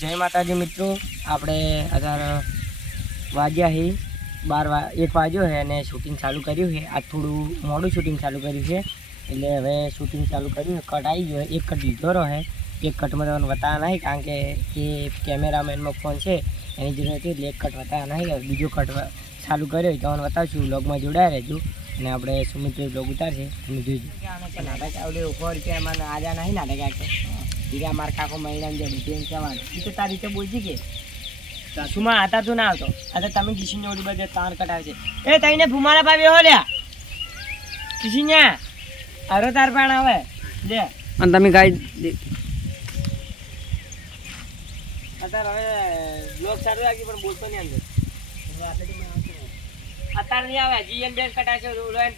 જય માતાજી મિત્રો. આપણે અત્યારે વાગ્યા છે બાર વા, એક વાગ્યો છે અને શૂટિંગ ચાલુ કર્યું છે આજ થોડું મોડું શૂટિંગ ચાલુ કર્યું છે. એટલે હવે શૂટિંગ ચાલુ કર્યું કટ આવી ગયો એક કટ લીધો રહે એક કટમાં તમને બતાવવા નહીં કારણ કે એ કેમેરામેનનો ફોન છે. એની જરૂર એટલે એક કટ બતાવવા નહીં બીજો કટ ચાલુ કર્યો તો તમને બતાવશું. બ્લોગમાં જોડાયા રહેજો. અને આપણે સુમિત્રી બ્લોગ ઉતારશે. તમે જોજો નાટક આવડે ઉપર કે એમાં આજા નહીં નાટક આ કે બીજા માર કાકો મહિના જે બધું એમ કહેવાનું. એ તો તારી રીતે બોલજી કે. સાસુમાં હતા તું ના આવતો. આ તો તમે કિશન જોડી બધે તાર કટાવે છે. એ તઈને ભૂમારા ભાવી હો લ્યા. કિશન અરે તાર પણ આવે. લે. અને તમે ગાઈ અત્યારે હવે બ્લોગ સારું લાગ્યું પણ બોલતો નહીં અંદર અત્યારે નહીં આવે. જીએમ બેન કટાશે ઓલો એને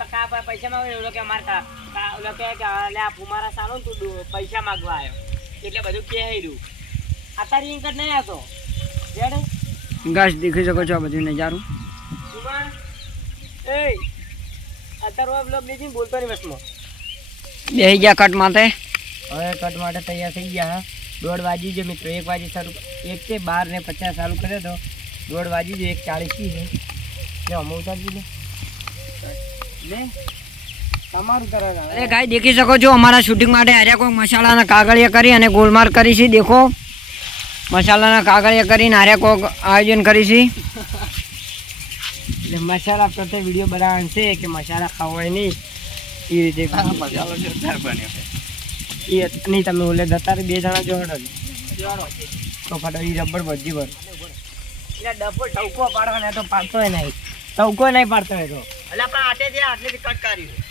પૈસા માંગે ઓલો કે માર કા કા- ઓલો કે લે આ ફુમારા સાલો તું પૈસા માંગવા આવ્યો. એટલે બધું કે રહ્યું અત્યારે ઇન્કટ નહીં આવતો. રેડ ઘાસ દેખી શકો છો આ બધું નજારું. એ અત્યારે હવે બ્લોગ લીધી બોલતો નહીં બસમાં બે ગયા કટ માટે. હવે કટ માટે તૈયાર થઈ ગયા હા. દોઢ વાગી છે મિત્રો એક વાગે શરૂ એક તે બાર ને પચાસ ચાલુ કર્યો તો દોઢ વાગી છે એક ચાળીસથી છે. લે અમે ઉતારજી લે લે તમારું તરત આવે. અરે ગાય દેખી શકો છો અમારા શૂટિંગ માટે હાર્યા કોઈ મસાલાના કાગળિયા કરી અને ગોલમાર કરી છે દેખો. મસાલાના કાગળિયા કરીને આર્યા કોઈક આયોજન કરી છે. એટલે મસાલા પ્રત્યે વીડિયો બનાવવાનો છે કે મસાલા ખાવાય નહીં એ રીતે એ નહીં તમે ઓલે જતા બે જણા જોડો તો ફટો એ રબર ભજી ભર. એટલે ડફો ટવકો પાડવાનો તો પાડતો નહીં. ટવકો નહીં પાડતો એ તો. એટલે આપણે આટે જે આટલી કટ કર્યું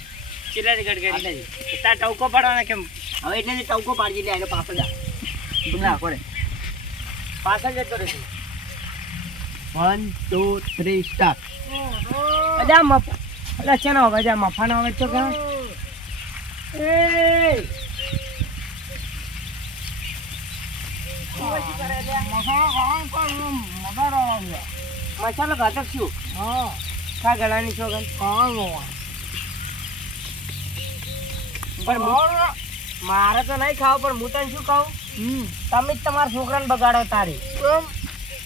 કેટલાથી કટ કરી? તાર ટવકો પાડવાનો કેમ? હવે એટલે ટવકો પાડી લે એને પાછળ જા. તું ના કરે પાછળ જતો રહેશે વન ટુ થ્રી સ્ટાર્ટ અજા મફ અલા ચેનો મફાનો હવે તો કે એ! મસાલો ઘાતક શું? કા ગળાની છોકન પણ હું- મારે તો નહીં ખાવ પણ હું તને શું કહું? તમે જ તમારા છોકરાને બગાડો તારી.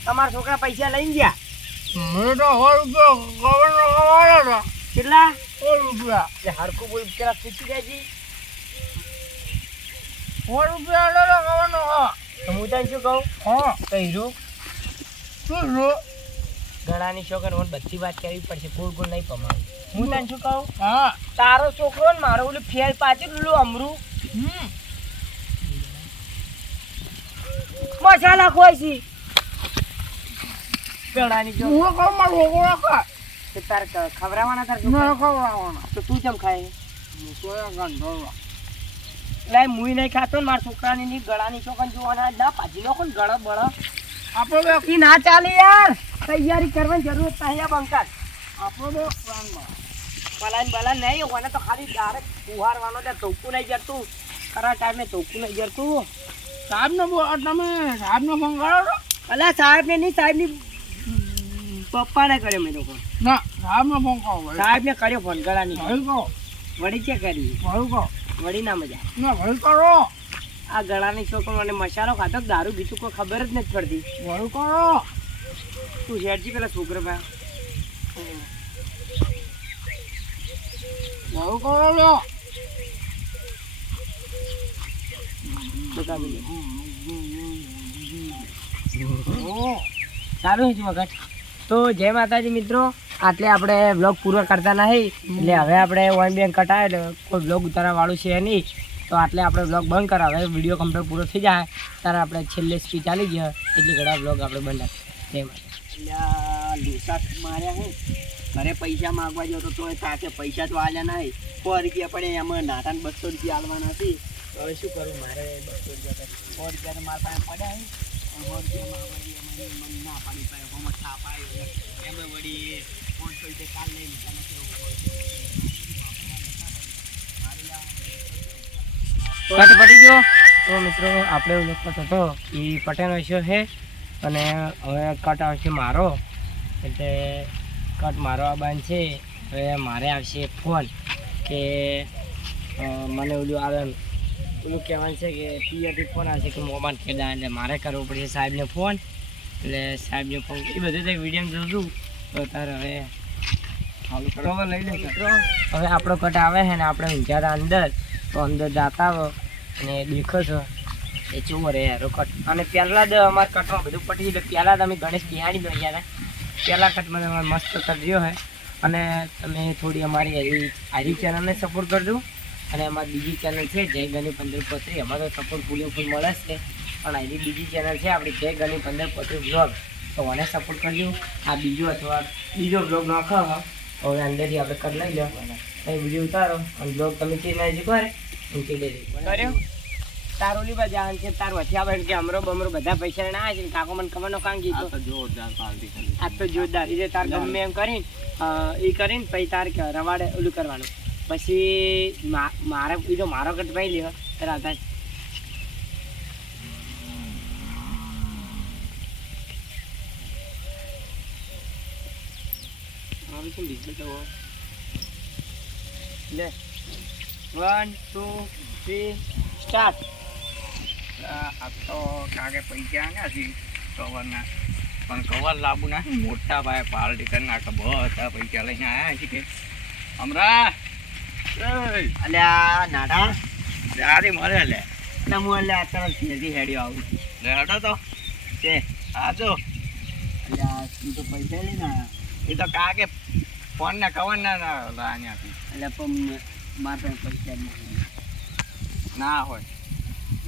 તમારા છોકરા પૈસા લઈને ગયા. કેટલા? એટલે હરખું બોલ પેલા જાય છે તો હું. તને શું કહું? કહ્યું ગળાની છોકર મને બધી વાત કરવી પડશે ગોળ ગોળ નહીં પમાવું હું તને શું કહું? તારો છોકરો ને મારો ઓલું ફેર પાછું ઓલું અમરું. મસાલા ખોય છે. છોકર તો તારે? તો તું કેમ ખાય? એટલે મુઈ નહીં ખાતો ને મારા છોકરાની ની ગળાની છોકર જોવાના. ના પાછી લોકો ને ગળો બળો. ઈ ના ચાલે યાર. તૈયારી કરવાની જરૂર નહીં આ બંકાત પલાન બલાન નહીં મને તો ખાલી ડાયરેક્ટ ફુહારવાનો છે ચોખ્ખું નહીં જતું ખરા ટાઈમે ચોખ્ખું નહીં જતું અલા સાહેબ ને નહીં સાહેબની પપ્પાને કર્યો મેં લોકો ને કર્યો ફોન ગળાની વળી છે કરી. વળી ના મજા. આ ગળાની છોકરો મને મસાલો ખાતો દારૂ બીજું કોઈ ખબર જ નથી પડતી. તું શેઠજી પેલા છોકરો ભાઈ બતાવી લે સારું છે વખત. તો જય માતાજી મિત્રો. આટલે આપણે બ્લોગ પૂરો કરતા નહીં. એટલે હવે આપણે વન બેન કટાય, એટલે કોઈ બ્લોગ ઉતારવા વાળું છે નહીં. તો આટલે આપણે બ્લોગ બંધ કરાવે. વીડિયો કમ્પ્લીટ પૂરો થઈ જાય. ત્યારે આપણે છેલ્લે સ્પીચ ચાલી ગયા. એટલે ઘણા બ્લોગ આપણે બંધ રાખીએ. જય માતા માર્યા હે. ઘરે પૈસા માગવા જો તો સાથે તાકે પૈસા તો આલ્યા નહીં. સો રૂપિયા પડે એમાં નાટા બસો રૂપિયા આલવાના છે. હવે શું કરું? મારે બસો રૂપિયા સો રૂપિયા તો મારા પાસે પડ્યા સો રૂપિયા માંગવા જઈએ મને ના પાડી પાડે હમણાં થાપ આવ્યો એમાં વળી પાંચસો રૂપિયા કાલ લઈ લીધા. નથી કટ પડી ગયો. તો મિત્રો આપણે કટ હતો એ પટેલ હશે છે. અને હવે કટ આવશે મારો. એટલે કટ મારવા આવવાનું છે. હવે મારે આવશે ફોન કે મને ઓલું આવે ઓલું કહેવાનું છે કે પિયરથી ફોન આવશે કે મોબાઈલ ખેડા એટલે મારે કરવો પડશે સાહેબને ફોન એટલે સાહેબને ફોન એ બધું તો વીડિયો જોઉં તો. તારે હવે લઈ લે હવે આપણો કટ આવે છે ને આપણે ઊંઝા અંદર તો અંદર જાતા આવો અને દેખો છો. એ ચૂવો રે યારો કટ અને પહેલાં જ અમારે કટમાં બધું પટી ગયું. પહેલાં જ અમે ગણેશ બિહારી ગયા પહેલાં કટમાં તમારે મસ્ત કરજો હે. અને તમે થોડી અમારી હરી હારી ચેનલને સપોર્ટ કરજો. અને અમારી બીજી ચેનલ છે, જય ગની પંદર પોત્રી એમાં તો સપોર્ટ ફૂલે ફૂલ મળે છે. પણ એની બીજી ચેનલ છે, આપણી જય ગની પંદર પોત્રી બ્લોગ તો મને સપોર્ટ કરજો. આ બીજો અથવા બીજો બ્લોગ નાખો હવે અંદરથી આપણે કરી લઈ લો એ વીડિયો ઉતારો અને બ્લોગ તમે ચેન્જ આવી કરે ઊંચી દે કર્યો? તારું લીબા જાણ છે તાર વચ્ચે આવે કે અમરો બમરો બધા પૈસા ના આવે છે કાકો મને ખબર નો કાંગી તો જોરદાર પાર્ટી કરી આ તો જોરદાર. એ તાર ગમે એમ કરીને એ કરીને પછી તાર કે રવાડે ઓલું કરવાનું. પછી મારે એ તો મારો કટ ભાઈ લ્યો રાધા બીજું લે. One two three start. તો કાગે પૈસા છે કવરના પણ કવર લાવવું ના મોટા ભાઈ પાર્ટી કરી નાખે બધા પૈસા લઈને આયા છે કે. હમરા અલ્યા નાડા ત્યારે મળે લે. એટલે હું અલ્યા અત્યારે ઘેરથી હેડ્યો આવું છું. લે હટો તો. છે. આજો અલ્યા તું તો પૈસા લઈને આવ્યા એ તો કાગે ફોન ને કવર ના અહીંયાથી એટલે પણ મારે પૈસા ના હોય.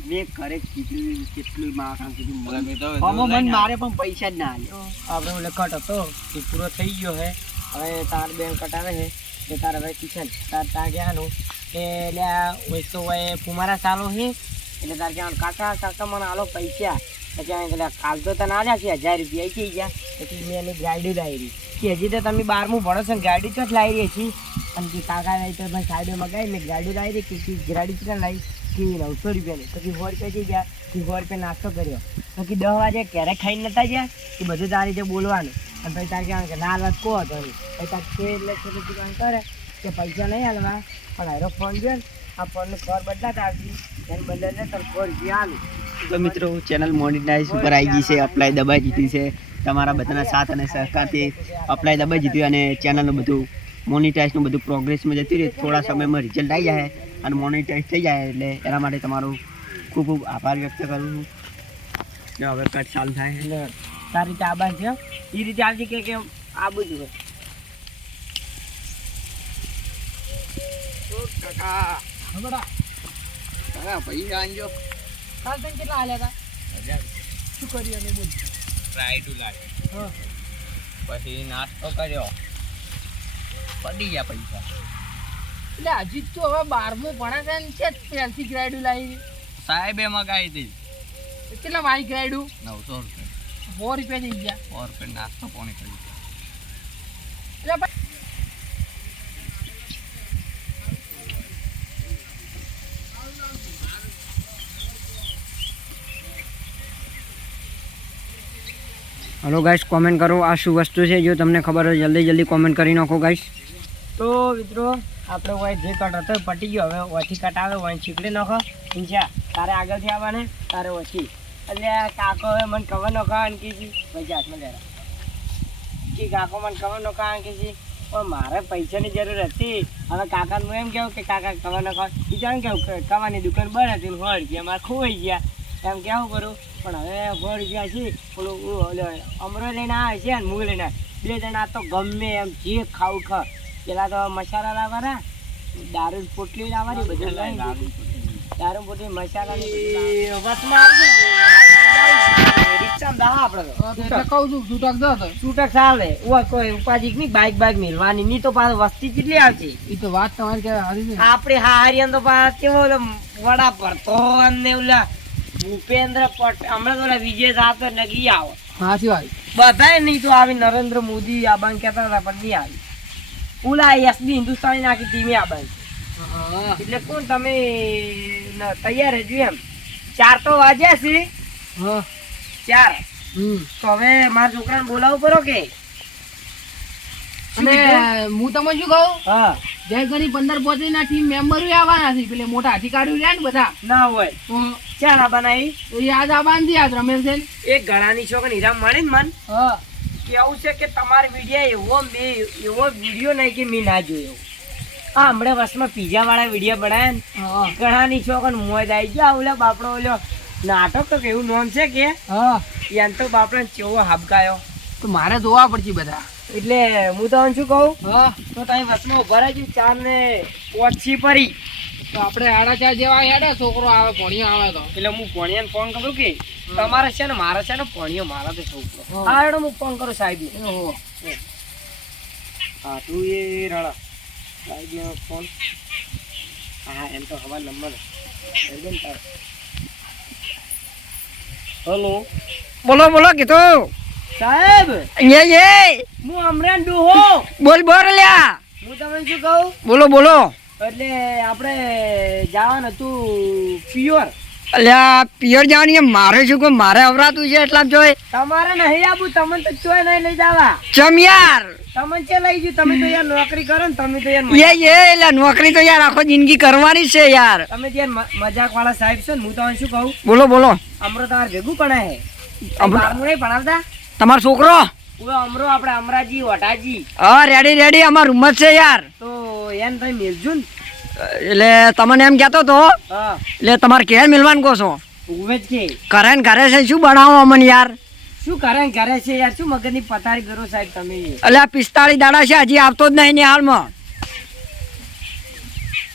મેં ઘરે કીધું કેટલું કીધું એટલે મેં લઈને મને મારે પણ પૈસા જ ના આલ્યો આપણે ઓલે કટ હતો એ પૂરો થઈ ગયો હે. હવે તાર બેન કટ આવે છે કે તાર હવે કિચન તાર તાર કહેવાનું કે હોય તો ફુમારા ચાલો છે એટલે તાર કહેવાનું કાકા કાકા મને આલો પૈસા. કે કાલ તો તને આલ્યા છે હજાર રૂપિયા થઈ ગયા. પછી મેં એની ગાડી લાવી. કે હજી તો તમે બારમું ભણો છો ને ગાડી તો જ લાવી છીએ અને કે કાકા તો મેં સાઈડે મગાવી મેં ગાડી લાવી કે કે ગાડી કેટલા લાવી. કે નવસો રૂપિયાની પછી સો રૂપિયા જઈ ગયા. કે સો રૂપિયા નાસ્તો કર્યો. પછી દસ વાગે ક્યારે ખાઈને નતા ગયા એ બધું તારી રીતે બોલવાનું. અને પછી તારે કહેવાનું કે ના, વાત કહો નહીં પછી તારે કે એટલે છોટું દુકાન કરે કે પૈસા નહીં હાલવા. પણ હારો ફોન જોયો આ ફોનનું ખબર બદલાતા આવતી એને બદલે તાર ફોન રૂપિયા આલું તો મિત્રો ચેનલ મોનિટાઇઝ ઉપર આવી ગઈ છે. અપ્લાય દબાઈ જીતી છે. તમારા બધાના સાથ અને સહકારથી અપ્લાય દબાઈ દીધું અને ચેનલનું બધું મોનિટાઈઝનું બધું પ્રોગ્રેસમાં જતી રહે થોડા સમયમાં રિઝલ્ટ આવી જાય અને મોનિટાઇઝ થઈ જાય એટલે એના માટે તમારો ખૂબ ખૂબ આભાર વ્યક્ત કરું છું. ને હવે કટ ચાલુ થાય તારી રીતે આભાર છે. એ રીતે આવતી કે કેમ આવું જ હોય પૈસા આનજો કાલ તને કેટલા હાલ્યા હતા શું કર્યું બોલ. લાગે પછી નાસ્તો કર્યો. પડી ગયા પૈસા. એટલે હજી તો હવે બારમું ભણે છે ને છે ત્યારથી ગ્રેડું લાવી. સાહેબે મગાવી હતી કેટલા મારી ગ્રેડું નવસો રૂપિયા. સો રૂપિયા થઈ ગયા. સો રૂપિયા નાસ્તો પોણી કરી એટલે હલો ગાઈસ કોમેન્ટ કરો. આ શું વસ્તુ છે? જો તમને ખબર હોય જલ્દી જલ્દી કોમેન્ટ કરી નાખો ગાઈસ તો મિત્રો, આપણે હોય જે કટ હતો પટી ગયો. હવે ઓછી કટ આવે હોય છીકડી નાખો. ઈંચા, તારે આગળથી આવવાને, તારે ઓછી એટલે કાકો હવે મને ખબર નો કારણ કીધી પછી હાથમાં લેરા. કે કાકો મને ખબર નો કારણ કે પણ મારે પૈસાની જરૂર હતી. હવે કાકાને હું એમ કહું કે કાકા ખબર ન ખાવ એ જાણ કેવું કે કવાની દુકાન બંધ હતી ને ગયા મારે ખોવાઈ ગયા. એમ કેવું કરું? પણ હવે હોળ ગયા છે. પેલું અમરો લઈને આવે છે ને મૂળ લઈને. બે જણા તો ગમે એમ જે ખાવું ખા પેલા તો મસાલા લાવવાના દારૂ પોટલી લાવવાની બધું દારૂ પોટલી. મસાલા વસમાં રિક્ષામાં દાવા આપણે તો કહું છું છૂટક દો છૂટક ચાલે. ઉવા કોઈ ઉપાધિ નહીં બાઈક બાઈક મિલવાની. નહીં તો પાછું વસ્તી કેટલી આવશે? એ તો વાત તમારી કે હારી તો પાછા કેવો ઓલો વડા પડતો ને ઓલા ભૂપેન્દ્ર પટેલ હમણાં તો ઓલા વિજય સાથે નગી આવો. સાચી વાત. બધાય નહીં તો આવી નરેન્દ્ર મોદી આબાન કેતા હતા પણ નહીં આવી. ઓલા એસબી હિન્દુસ્તાની નાખી ટીમે આ હા. એટલે કોણ તમે તૈયાર રહેજો એમ. ચાર તો વાગ્યા છે. ચાર. તો હવે મારા છોકરાને બોલાવવું પડો કે? અને હું તમને શું કહું? હા. જય ગણી પંદર પોતરી ના ટીમ મેમ્બર આવવાના છે પેલે મોટા અધિકારીઓ રહ્યા ને બધા. ના હોય. તો ચાલ આ બનાવી? તો યાદ આવવાનું છે યાદ રમેશ એક ગળાની છોકરી હીરા મળે ને મન? હા. કેવું છે કે તમારો વીડિયો એવો મેં એવો વીડિયો નહીં કે મેં ના જોયો. હા હમણાં વર્ષમાં પીઝાવાળા વીડિયો બનાવ્યા ને. ઘણા ઘણાની છોકર મોજ આવી ગયા ઓલા બાપડો ઓલો નાટક તો કેવું નોમ છે કે? હા. એમ તો બાપડો કેવો હાબકાયો. તો મારે જોવા પડશે બધા. એટલે હું તો શું કહું? હા. તો તમે વચમાં ઊભા રહેજો ચાર ને પોચી પરી તો આપણે આડા ચાર જેવા હેડે છોકરો આવે ભણ્યો આવે તો. એટલે હું પોણિયાને ફોન કરું કે? તમારે છે ને મારે છે ને પોણિયો મારા તો છોકરો હા. એડો હું ફોન કરું સાહેબ હા તું એ રડા. સાહેબ ફોન હા એમ તો હવા નંબર હલો. બોલો બોલો કીધું. સાહેબ! અહીંયા હું અમરાન ડોહો. બોલ બોલ લ્યા. હું તમને શું કહું? બોલો બોલો. એટલે આપણે જવાનું હતું પ્યોર. અલ્યા પિયર જવાની મારે શું કે મારે અવરાતું છે એટલા જોઈ તમારે નહીં આવું તમને તો ચોય નહીં લઈ જવા. ચમ યાર. તમે છે લઈ ગયું? તમે તો યાર નોકરી કરો ને તમે તો યાર એ એ એટલે નોકરી તો યાર આખો જિંદગી કરવાની છે યાર. તમે યાર મજાક વાળા સાહેબ છો ને હું તમને શું કહું? બોલો બોલો. અમરો તમારે ભેગું પણ હે. અમરો- નહીં ભણાવતા? તમારો છોકરો? અમરો આપણે અમરાજી વટાજી હા રેડી રેડી અમાર રૂમ જ છે યાર. તો એને તમે મેલજો ને. એટલે તમને એમ કહેતો તો એટલે તમારે કેર મિલવાનું કહો છો? જ કે. ઘરે ઘરે છે શું બનાવો અમને યાર? શું કરે ઘરે છે યાર? શું મગજની પથારી કરો સાહેબ તમે? એટલે આ પિસ્તાળીસ દાડા છે હજી આવતો જ નહીં ને હાલમાં.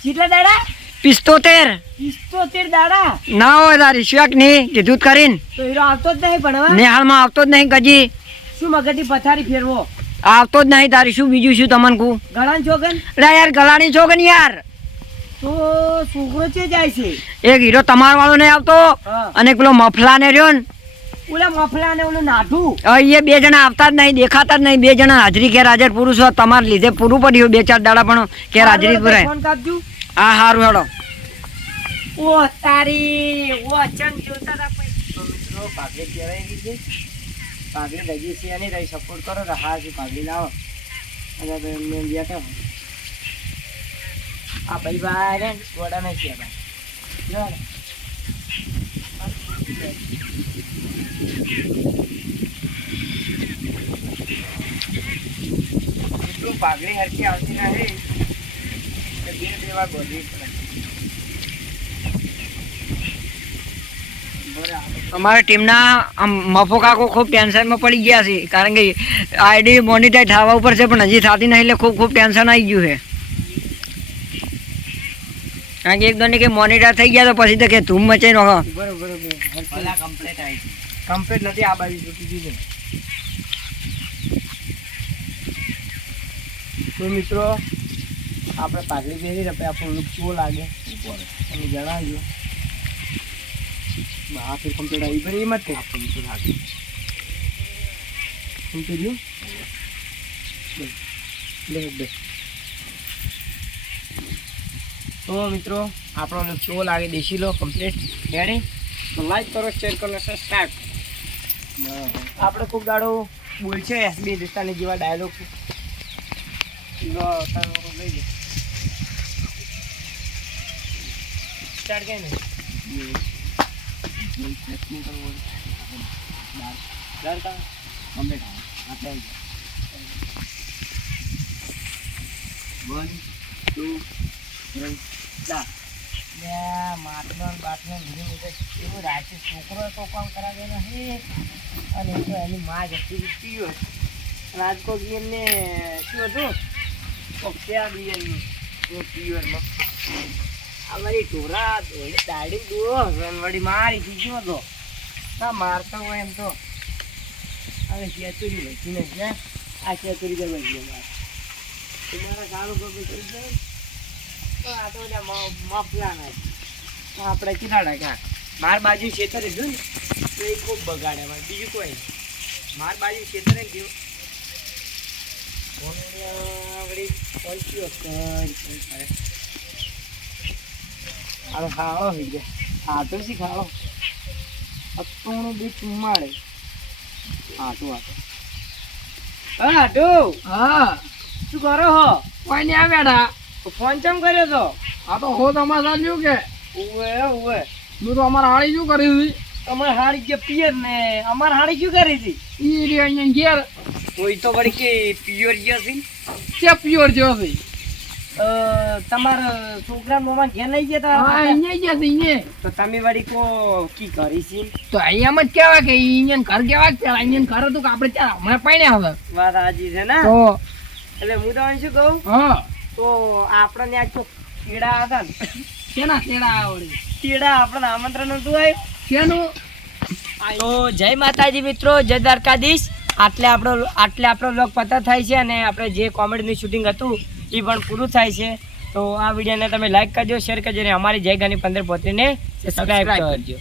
કેટલા દાડા? પિસ્તોતેર. પિસ્તોતેર દાડા? ના હોય તારી શેક નહીં કીધું જ કરીને તો હીરો આવતો જ નહીં ભણવા? ને હાલમાં આવતો જ નહીં કજી શું મગજની પથારી ફેરવો? આવતો જ નહીં તારી શું બીજું શું તમને કહું? ગળાની છોકન એટલે યાર ગળાની છો કે યાર. તો છોકરો છે જાય છે. એક હીરો તમાર વાળો નહીં આવતો? અને પેલો મફલા ને રહ્યો ને? ઓલા મફલા ને ઓલું નાઠું એ બે જણા આવતા જ નહીં દેખાતા જ નહીં. બે જણા હાજરી ઘેર હાજર પુરુષ તમારે લીધે પૂરું પડ્યું બે ચાર દાડા પણ ઘેર હાજરી પુરાય હા સારું હેડો ઓ તારી ઓ અચન જોતા હતા મિત્રો પાઘડી કહેવાય છે. પાઘડી ગજી છે અને રહી સપોર્ટ કરો છે પાઘડી લાવો. અને. આ ભાઈ ભાઈ ને આવતી નથી બે પડે ટીમના મફો કાકો ખૂબ ટેન્શનમાં પડી ગયા છે. કારણ કે આઈડી મોનિટાઈઝ થવા ઉપર છે, પણ હજી થતી નહીં એટલે ખૂબ ખૂબ ટેન્શન આવી ગયું છે. કારણ કે એક દોને કે મોનિટર થઈ ગયા તો પછી તો કે ધૂમ મચાઈ નો બરોબર કમ્પ્લીટ આવી કમ્પ્લીટ નથી આ બાજુ ચૂકી દીધું તો મિત્રો, આપણે પાઘડી પહેરી એટલે આપણું લુક કેવો લાગે? તમે જણાવજો. હા ફિર કમ્પ્લીટ આવી ફરી એમ જ તે કમ્પ્લીટ રહ્યું બસ બે તો મિત્રો, આપણો કેવો લાગે દેશી લો કમ્પ્લીટ રેડી તો લાઈક કરો શેર કરો સબસ્ક્રાઈબ આપણે ખૂબ દાડો બોલ છે એસબી હિન્દુસ્તાની જેવા ડાયલોગ લઈ જાય સ્ટાર્ટ કે ને વન ટુ માટલો ને બાટલો ને એવું રાખે છોકરો તો કામ કરાવે નહીં અને તો એની માં જતી પીયો અને આજ કોક શું હતું કોક ત્યાં બી એમનું એ આ વળી ઢોરા દાઢી દો વળી મારી દીધો હતો ના મારતો હોય એમ તો હવે ચેતુરી વધી ને આ ચેતુરી તો વધી મારે તમારા સારું કોઈ આપણે કેટલા લાગ્યા માર બાજુ ખેતર હતું ને તો એ ખૂબ બગાડે મારે બીજું કોઈ. માર બાજુ ખેતર ને ગયું ખાવો થઈ ગયા હા તો શી ખાવો અત્તોણું બી ચુમ્માડે હાટું હાટું હા. હાટું હા શું કરો હો? કોઈ નહીં આ બેઠા. તો ફોન ચમ કર્યો તો આ તો હો તમારે સાચું કે. ઉવે ઉવે. હું તો અમારે હાળી શું કરી હતી? અમારે હાડી કે પિયર ને અમારે હાડી શું કરી હતી? ઈ રે અહીંયા ઘેર. કોઈ તો વળી કે પિયર ગયો છે કે પ્યોર ગયો છે અ, તમારા છોકરા મોમાં ઘેર નહીં ગયા હા તા? અહીંયા ગયા છે અહીંયા. તો તમે વળી કો કી કરી છે? તો અહીંયા જ કેવા કે અહીંયા ઘર કેવા કે અહીંયા ઘર હતું કે આપણે ત્યાં હમણાં પાણી આવે વાત આજી છે ને? તો. એટલે હું તમને શું કહું? હા. તો આપણને આ તો કીડા હતા ને. કેના શેડા આવડે? કીડા આપણને આમંત્રણ હતું આવ્યું કેનું? તો જય માતાજી મિત્રો જય દ્વારકાધીશ. આટલે આપણો આટલે આપણો બ્લોગ પતા થાય છે અને આપણે જે કોમેડીનું શૂટિંગ હતું એ પણ પૂરું થાય છે. તો આ વિડીયોને તમે લાઈક કરજો શેર કરજો અને અમારી જય ગાની પંદર પોતરીને સબસ્ક્રાઈબ કરજો.